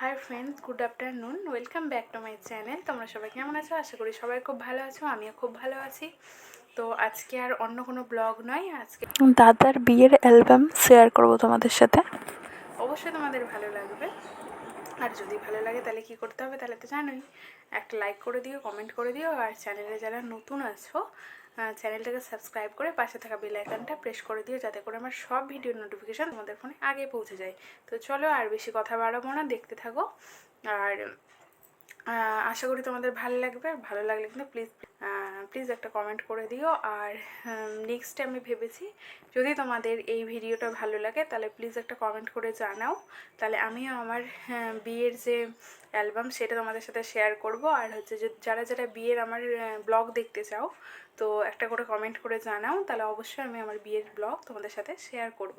Hi friends, good afternoon, welcome back to my channel. তোমরা সবাই কেমন আছো? আশা করি সবাই খুব ভালো আছো, আমিও খুব ভালো আছি। তো আজকে আর অন্য কোনো ব্লগ নয়, আজকে দাদার বিয়ের অ্যালবাম শেয়ার করব তোমাদের সাথে। অবশ্যই তোমাদের ভালো লাগবে, আর যদি ভালো লাগে তাহলে কি করতে হবে, তাহলে তো জানোই, একটা লাইক করে দিও, কমেন্ট করে দিও, আর চ্যানেলে যারা নতুন আছো চ্যানেলটাকে সাবস্ক্রাইব করে পাশে থাকা বেল আইকনটা প্রেস করে দিও, যাতে করে আমার সব ভিডিওর নোটিফিকেশান তোমাদের ফোনে আগে পৌঁছে যায়। তো চলো আর বেশি কথা বাড়াবো না, দেখতে থাকো। আর আশা করি তোমাদের ভালো লাগবে। ভালো লাগলে কিন্তু প্লিজ একটা কমেন্ট করে দিও। আর নেক্সটে আমি ভেবেছি, যদি তোমাদের এই ভিডিওটা ভালো লাগে তাহলে প্লিজ একটা কমেন্ট করে জানাও, তাহলে আমিও আমার বিয়ের যে অ্যালবাম সেটা তোমাদের সাথে শেয়ার করব। আর হচ্ছে যে যারা যারা বিয়ের আমার ব্লগ দেখতে চাও, তো একটা করে কমেন্ট করে জানাও, তাহলে অবশ্যই আমি আমার বিয়ের ব্লগ তোমাদের সাথে শেয়ার করব।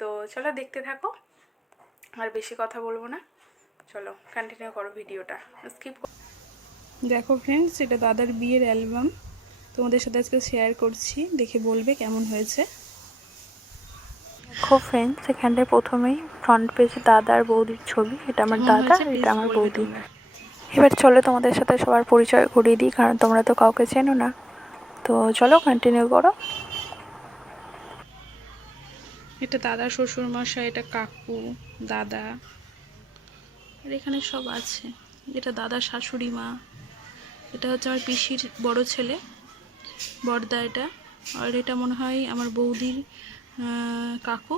তো চলো দেখতে থাকো, আর বেশি কথা বলবো না, চলো কন্টিনিউ করো ভিডিওটা, স্কিপ। দেখো ফ্রেন্ডস, এটা দাদার বিয়ের অ্যালবাম তোমাদের সাথে আজকে শেয়ার করছি, দেখে বলবে কেমন হয়েছে। দেখো ফ্রেন্ডস, এখানটায় প্রথমেই ফ্রন্ট পেজে দাদা আর বৌদির ছবি, এটা আমার দাদা আর এটা আমার বৌদি। এবার চলো তোমাদের সাথে সবার পরিচয় করিয়ে দিই, কারণ তোমরা তো কাউকে চেনো না। তো চলো কন্টিনিউ করো। এটা দাদা শ্বশুর মশাই, এটা কাকু, দাদা, আর এখানে সব আছে। এটা দাদার শাশুড়ি মা, এটা হচ্ছে আমার পিসির বড় ছেলে বড়দা, এটা। আর এটা মনে হয় আমার বৌদির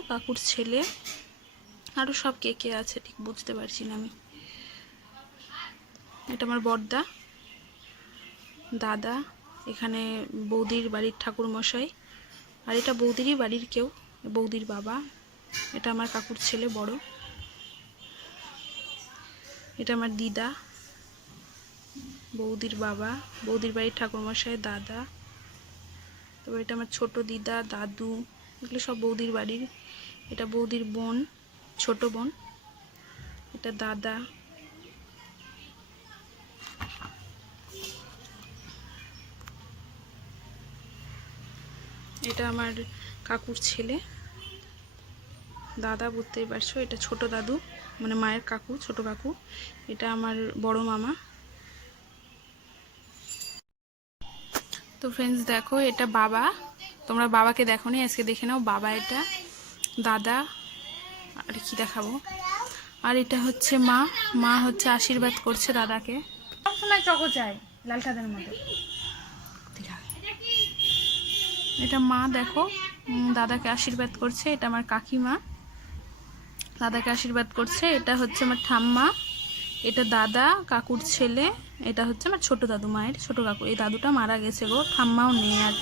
কাকুর ছেলে, আরও সব কে কে আছে ঠিক বুঝতে পারছি না আমি। এটা আমার বড়দা, দাদা, এখানে বৌদির বাড়ির ঠাকুর মশাই, আর এটা বৌদিরই বাড়ির কেউ, বৌদির বাবা। এটা আমার কাকুর ছেলে বড়, এটা আমার দিদা, বৌদির বাবা, বৌদির বাড়ির ঠাকুরমশাই, দাদা। তারপর এটা আমার ছোট দিদা, দাদু, এগুলো সব বৌদির বাড়ির। এটা বৌদির বোন, ছোট বোন, এটা দাদা। এটা আমার কাকুর ছেলে, দাদা বুঝতেই পারছো। এটা ছোট দাদু, মানে মায়ের কাকু, ছোট কাকু। এটা আমার বড় মামা। তো ফ্রেন্ডস দেখো, এটা বাবা, তোমরা বাবাকে দেখো নি, আজকে দেখে নাও বাবা। এটা দাদা, আর কি দেখাবো। আর এটা হচ্ছে মা, মা হচ্ছে আশীর্বাদ করছে দাদাকে। সবসময় চকো চাই লাল কাদের মতো। এটা মা, দেখো দাদাকে আশীর্বাদ করছে। এটা আমার কাকিমা, দাদাকে আশীর্বাদ করছে। এটা হচ্ছে আমার ঠাম্মা, এটা দাদা কাকুর ছেলে। এটা হচ্ছে আমার ছোট দাদু, মায়ের ছোট কাকু। এই দাদুটা মারা গেছে গো, ঠাম্মাও নেই আর,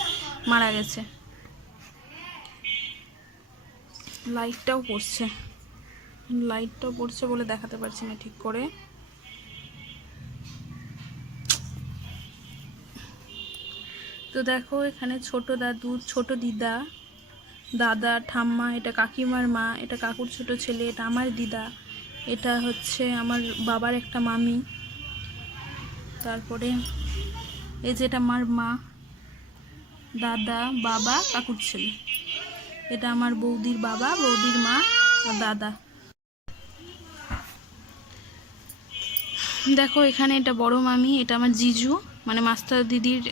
মারা গেছে। লাইটটাও পড়ছে বলে দেখাতে পারছি না ঠিক করে। তো দেখো এখানে ছোট দাদু, ছোট দিদা, দাদা, ঠাম্মা, এটা কাকিমার মা, এটা কাকুর ছোট ছেলে, এটা আমার দিদা, এটা হচ্ছে আমার বাবার একটা মামি। তারপরে এই যেটা আমার মা, দাদা, বাবা, কাকুর ছেলে। এটা আমার বৌদির বাবা, বৌদির মা আর দাদা। দেখো এখানে এটা বড় মামি, এটা আমার জিজু, মানে মাস্টার দিদির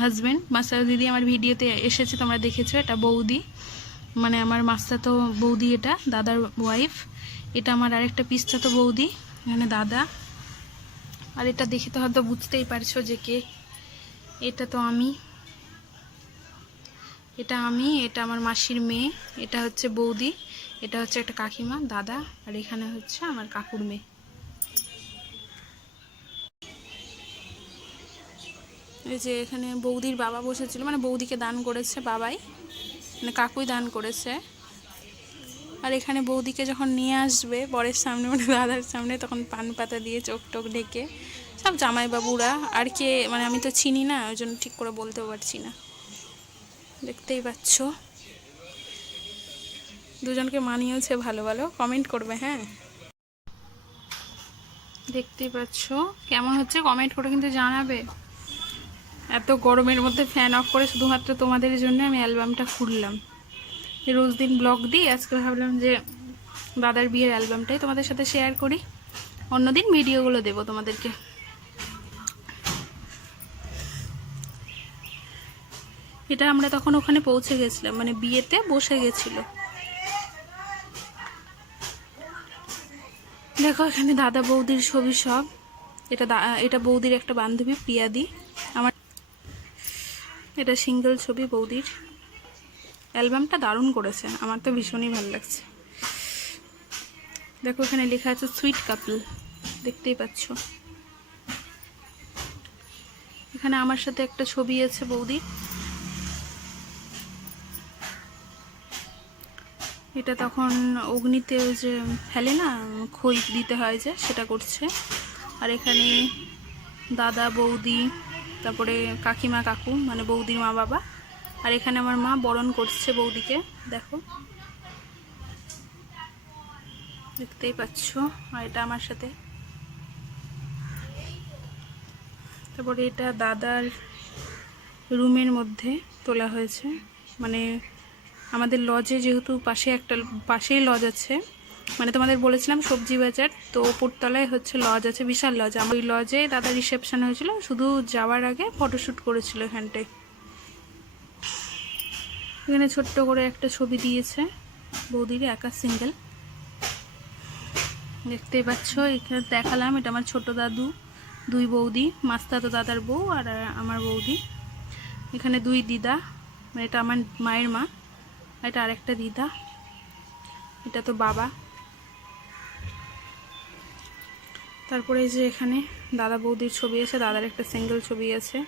হাজব্যান্ড। মাস্টার দিদি আমার ভিডিওতে এসেছে, তোমরা দেখেছো। এটা বৌদি, মানে আমার মাস্টারতো বৌদি, এটা দাদার ওয়াইফ। এটা আমার আরেকটা পিস্তাতো বৌদি, এখানে দাদা। আর এটা দেখে তো হয়তো বুঝতেই পারছো যে কে। এটা তো আমি, এটা আমার মাসির মেয়ে। এটা হচ্ছে বৌদি, এটা হচ্ছে একটা কাকিমা, দাদা। আর এখানে হচ্ছে আমার কাকুর মেয়ে। এই যে এখানে বৌদির বাবা বসেছিল, মানে বৌদিকে দান করেছে বাবাই, মানে কাকুই দান করেছে। আর এখানে বৌদিকে যখন নিয়ে আসবে বরের সামনে, মানে দাদার সামনে, তখন পান পাতা দিয়ে চোখ টোক ঢেকে সব জামাইবাবুরা, আর কে, মানে আমি তো চিনি না, ওই জন্য ঠিক করে বলতেও পারছি না। দেখতেই পাচ্ছ দুজনকে মানিয়েছে ভালো ভালো, কমেন্ট করবে হ্যাঁ। দেখতেই পাচ্ছ কেমন হচ্ছে, কমেন্ট করে কিন্তু জানাবে। এত গরমের মধ্যে ফ্যান অফ করে শুধুমাত্র তোমাদের জন্য আমি অ্যালবামটা খুললাম। রোজ দিন ব্লগ দিই, আজকে ভাবলাম যে দাদার বিয়ের অ্যালবামটাই তোমাদের সাথে শেয়ার করি, অন্যদিন ভিডিওগুলো দেবো তোমাদেরকে। এটা আমরা তখন ওখানে পৌঁছে গেছিলাম, মানে বিয়েতে বসে গেছিল। দেখো এখানে দাদা বৌদির ছবি সব। এটা বৌদির একটা বান্ধবী প্রিয়াদি। আমার এটা সিঙ্গেল ছবি বৌদির। অ্যালবামটা দারুণ করেছে, আমার তো ভীষণই ভালো লাগছে। দেখো এখানে লেখা আছে সুইট কাপল, দেখতেই পাচ্ছ। এখানে আমার সাথে একটা ছবি আছে বৌদির। এটা তখন অগ্নিতে ওই যে ফেলে না, খই দিতে হয় যে, সেটা করছে। আর এখানে দাদা বৌদি, তারপরে কাকিমা কাকু মানে বৌদির মা বাবা। আর এখানে আমার মা বরণ করছে বৌদিকে, দেখো দেখতেই পাচ্ছ। আর এটা আমার সাথে। তারপরে এটা দাদার রুমের মধ্যে তোলা হয়েছে, মানে আমাদের লজে যেহেতু পাশেই লজ আছে, মানে তোমাদের বলেছিলাম সবজি বাজার, তো ওপরতলায় হচ্ছে লজ আছে, বিশাল লজ। আমার ওই লজে দাদার রিসেপশন হয়েছিল, শুধু যাওয়ার আগে ফটোশ্যুট করেছিল এখানটায়। এখানে ছোট্ট করে একটা ছবি দিয়েছে বৌদির, একা সিঙ্গেল, দেখতেই পাচ্ছ। এখানে দেখালাম, এটা আমার ছোট দাদু, দুই বৌদি, মাস্তাতো দাদার বউ আর আমার বৌদি। এখানে দুই দিদা, মানে এটা আমার মায়ের মা, এটা আরেকটা দিদা, এটা তো বাবা। তারপরে যে এখানে দাদা বৌদির ছবি আছে, দাদার একটা সিঙ্গেল ছবি আছে।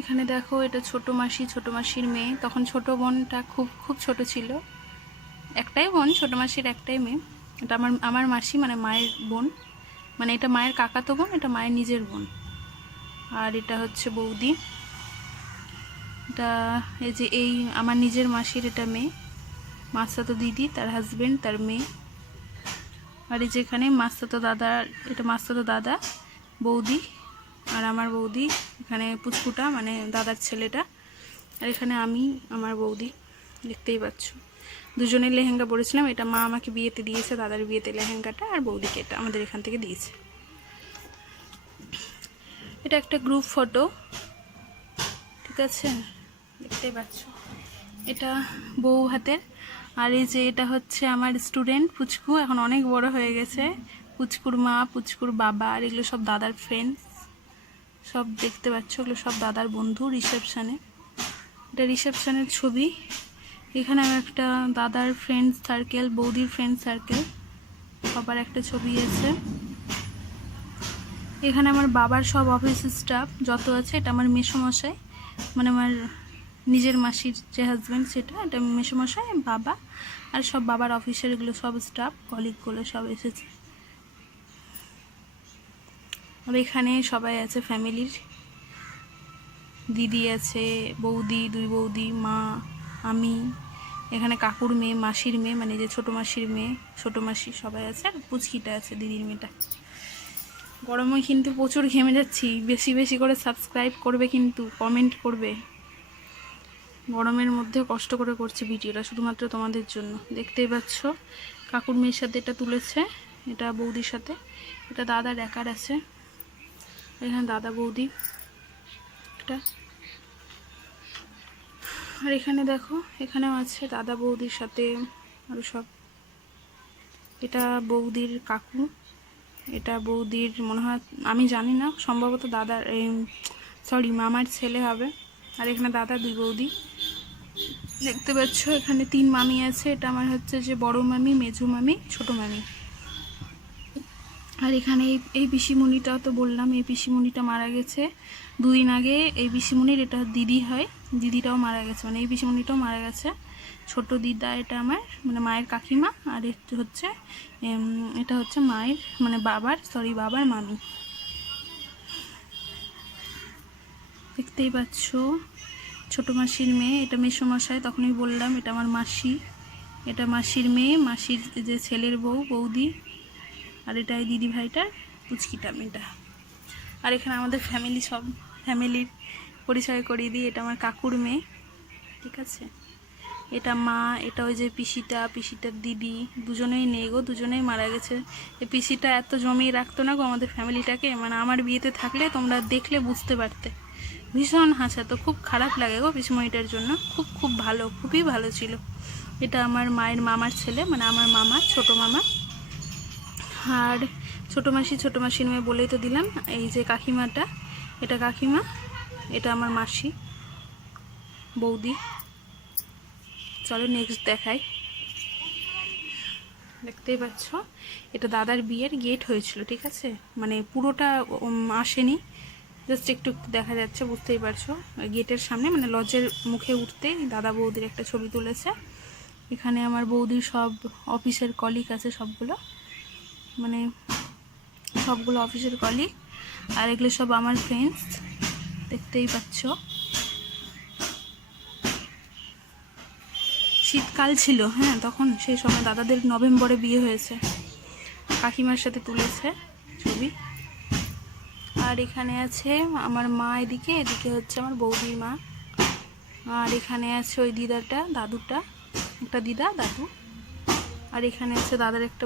এখানে দেখো এটা ছোট মাসি, ছোট মাসির মেয়ে। তখন ছোট বোনটা খুব খুব ছোট ছিল, একটাই বোন, ছোট মাসির একটাই মেয়ে। এটা আমার মাসি মানে মায়ের বোন, মানে এটা মায়ের কাকাতো বোন, এটা মায়ের নিজের বোন। আর এটা হচ্ছে বৌদি। এটা এই যে এই আমার নিজের মাসির এটা মেয়ে, মাস্তাতো দিদি, তার হাজবেন্ড, তার মেয়ে। আর এই যেখানে মাস্তাতো দাদা, এটা মাস্তাতো দাদা, বৌদি আর আমার বৌদি। এখানে পুচকুটা মানে দাদার ছেলেটা। আর এখানে আমি, আমার বৌদি, দেখতেই পাচ্ছ। দুজনের লেহেঙ্গা পরেছিলাম। এটা মা আমাকে বিয়েতে দিয়েছে, দাদার বিয়েতে লেহেঙ্গাটা, আর বৌদিকে এটা আমাদের এখান থেকে দিয়েছে। এটা একটা গ্রুপ ফটো, ঠিক আছে, দেখতেই পাচ্ছ। এটা বউ হাতের। আর এই যে এটা হচ্ছে আমার স্টুডেন্ট পুচকু, এখন অনেক বড় হয়ে গেছে। পুচকুর মা, পুচকুর বাবা, আর এগুলো সব দাদার ফ্রেন্ডস, সব দেখতে পাচ্ছ, এগুলো সব দাদার বন্ধু রিসেপশানে। এটা রিসেপশানের ছবি। এখানে আমার একটা দাদার ফ্রেন্ড সার্কেল, বৌদির ফ্রেন্ড সার্কেল, সবার একটা ছবি আছে। এখানে আমার বাবার সব অফিস স্টাফ যত আছে, এটা আমার মেসোমশাই, মানে আমার নিজের মাসির যে হাজব্যান্ড সেটা, এটা মেসোমশাই, বাবা, আর সব বাবার অফিসের এগুলো সব স্টাফ কলিগগুলো সব এসেছে। আর এখানে সবাই আছে ফ্যামিলির, দিদি আছে, বৌদি, দুই বৌদি, মা, আমি, এখানে কাকুর মেয়ে, মাসির মেয়ে, মানে যে ছোটো মাসির মেয়ে, ছোটো মাসি, সবাই আছে। আর পুচকিটা আছে, দিদির মেয়েটা। গরমে কিন্তু প্রচুর ঘেমে যাচ্ছি, বেশি বেশি করে সাবস্ক্রাইব করবে, কিন্তু কমেন্ট করবে। গরমের মধ্যে কষ্ট করে করছি ভিডিওটা শুধুমাত্র তোমাদের জন্য। দেখতেই পাচ্ছ কাকুর মেয়ের সাথে এটা তুলেছে, এটা বৌদির সাথে। এটা দাদার একার আছে, এখানে দাদা বৌদি এটা। আর এখানে দেখো, এখানেও আছে দাদা বৌদির সাথে আরও সব। এটা বৌদির কাকু, এটা বৌদির মনে হয়, আমি জানি না, সম্ভবত দাদার, সরি মামার ছেলে হবে। আর এখানে দাদা, দুই বৌদি, দেখতে পাচ্ছ। এখানে তিন মামি আছে, এটা আমার হচ্ছে যে বড় মামি, মেজু মামি, ছোট মামি। আর এখানে এই পিসিমণিটা তো বললাম, এই পিসিমণিটা মারা গেছে 2 দিন আগে। এই পিসিমণির এটা দিদি হয়, দিদিটাও মারা গেছে, মানে এই পিসিমণিটাও মারা গেছে। ছোট দিদা এটা আমার মানে মায়ের কাকিমা। আর এটা হচ্ছে মায়ের মানে বাবার মামি। দেখতেই পাচ্ছ ছোট মাসির মেয়ে, এটা মেসোমশাই, তখনই বললাম এটা আমার মাসি, এটা মাসির মেয়ে, মাসির যে ছেলের বউ, বৌদি। আর এটা এই দিদি ভাইটার পুচকিটা মেয়েটা। আর এখানে আমাদের ফ্যামিলি, সব ফ্যামিলির পরিচয় করিয়ে দিই। এটা আমার কাকুর মেয়ে, ঠিক আছে। এটা মা, এটা ওই যে পিসিটার দিদি, দুজনেই নেই গো, দুজনেই মারা গেছে। এই পিসিটা এত জমিয়ে রাখতো না গো আমাদের ফ্যামিলিটাকে, মানে আমার বিয়েতে থাকলে তোমরা দেখলে বুঝতে পারতে। ভীষণ হাসাতো, খুব খারাপ লাগে গো পিসমণিটার জন্য। খুব খুব ভালো, খুবই ভালো ছিল। এটা আমার মায়ের মামার ছেলে, মানে আমার মামা, ছোট মামা। আর ছোটো মাসির মেয়ে বলেই তো দিলাম। এই যে কাকিমাটা, এটা কাকিমা, এটা আমার মাসি, বৌদি। চলো নেক্সট দেখাই। দেখতেই পাচ্ছ, এটা দাদার বিয়ের গেট হয়েছিল, ঠিক আছে, মানে পুরোটা আসেনি, জাস্ট একটু একটু দেখা যাচ্ছে, বুঝতেই পারছো। গেটের সামনে মানে লজের মুখে উঠতেই দাদা বৌদির একটা ছবি তুলেছে। এখানে আমার বৌদির সব অফিসের কলিগ আছে, মানে সবগুলো অফিসের কলিগ, আর এগুলো সব আমার ফ্রেন্ডস, দেখতেই পাচ্ছ। শীতকাল ছিল, হ্যাঁ, তখন সেই সময় দাদাদের নভেম্বরে বিয়ে হয়েছে। কাকিমার সাথে তুলেছে ছবি। আর এখানে আছে আমার মা, এদিকে হচ্ছে আমার বৌদির মা। আর এখানে আছে ওই দিদাটা, দাদুটা, একটা দিদা দাদু। আর এখানে আছে দাদার একটা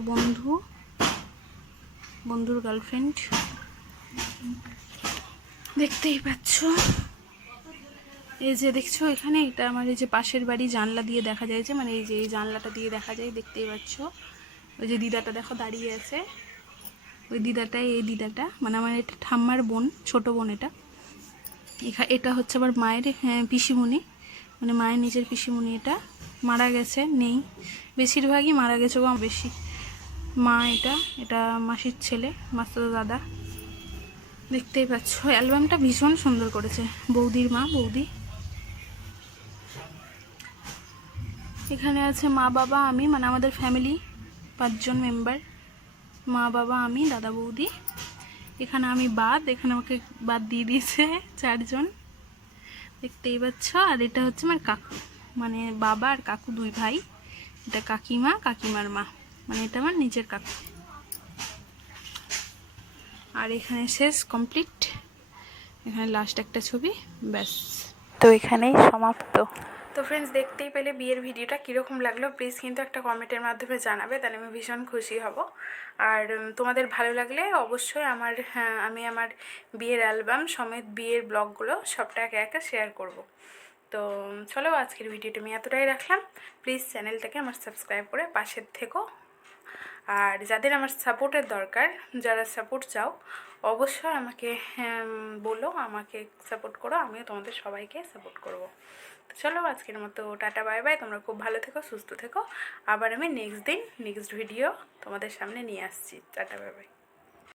বন্ধুর গার্লফ্রেন্ড, দেখতেই পাচ্ছ। এই যে দেখছো এখানে, এটা আমার এই যে পাশের বাড়ি, জানলা দিয়ে দেখা যায়, যে মানে এই যে এই জানলাটা দিয়ে দেখা যায়, দেখতেই পাচ্ছ। ওই যে দিদাটা দেখো দাঁড়িয়ে আছে, ওই দিদাটাই, এই দিদাটা মানে আমার এটা ঠাম্মার বোন, ছোট বোন। এটা হচ্ছে আবার মায়ের পিসিমণি, মানে মায়ের নিজের পিসিমণি। এটা মারা গেছে, নেই, বেশিরভাগই মারা গেছে গো, বেশি। মা, এটা মাসির ছেলে, মাস্টার দাদা। দেখতেই পাচ্ছ, অ্যালবামটা ভীষণ সুন্দর করেছে বৌদির মা, বৌদি। এখানে আছে মা, বাবা, আমি, মানে আমাদের ফ্যামিলি 5 জন মেম্বার, মা, বাবা, আমি, দাদা, বৌদি। এখানে আমি বাদ, এখানে আমাকে বাদ দিয়ে দিয়েছে 4 জন, দেখতেই পাচ্ছ। আর এটা হচ্ছে আমার কাকু, মানে বাবা আর কাকু 2 ভাই। এটা কাকিমা, কাকিমার মা, মানে এটা আমার নিজের কাকু। আর এখানে শেষ, কমপ্লিট। এখানে লাস্ট একটা ছবি, ব্যাস। তো এখানেই সমাপ্ত। তো ফ্রেন্ডস, দেখতেই পেলে বিয়ের ভিডিওটা কীরকম লাগলো, প্লিজ কিন্তু একটা কমেন্টের মাধ্যমে জানাবে, তাহলে আমি ভীষণ খুশি হব। আর তোমাদের ভালো লাগলে অবশ্যই আমি আমার বিয়ের অ্যালবাম সমেত বিয়ের ব্লগগুলো সবটা একে একে শেয়ার করব। তো চলো, আজকের ভিডিওটা আমি এতটাই রাখলাম। প্লিজ চ্যানেলটাকে আমার সাবস্ক্রাইব করে পাশে থেকো। আর যাদের আমার সাপোর্টের দরকার, যারা সাপোর্ট চাও, অবশ্যই আমাকে বলো, আমাকে সাপোর্ট করো, আমিও তোমাদের সবাইকে সাপোর্ট করব। তো চলো, আজকের মতো টাটা, বাই বাই। তোমরা খুব ভালো থেকো, সুস্থ থেকো। আবার আমি নেক্সট ভিডিও তোমাদের সামনে নিয়ে আসছি। Tata, bye bye.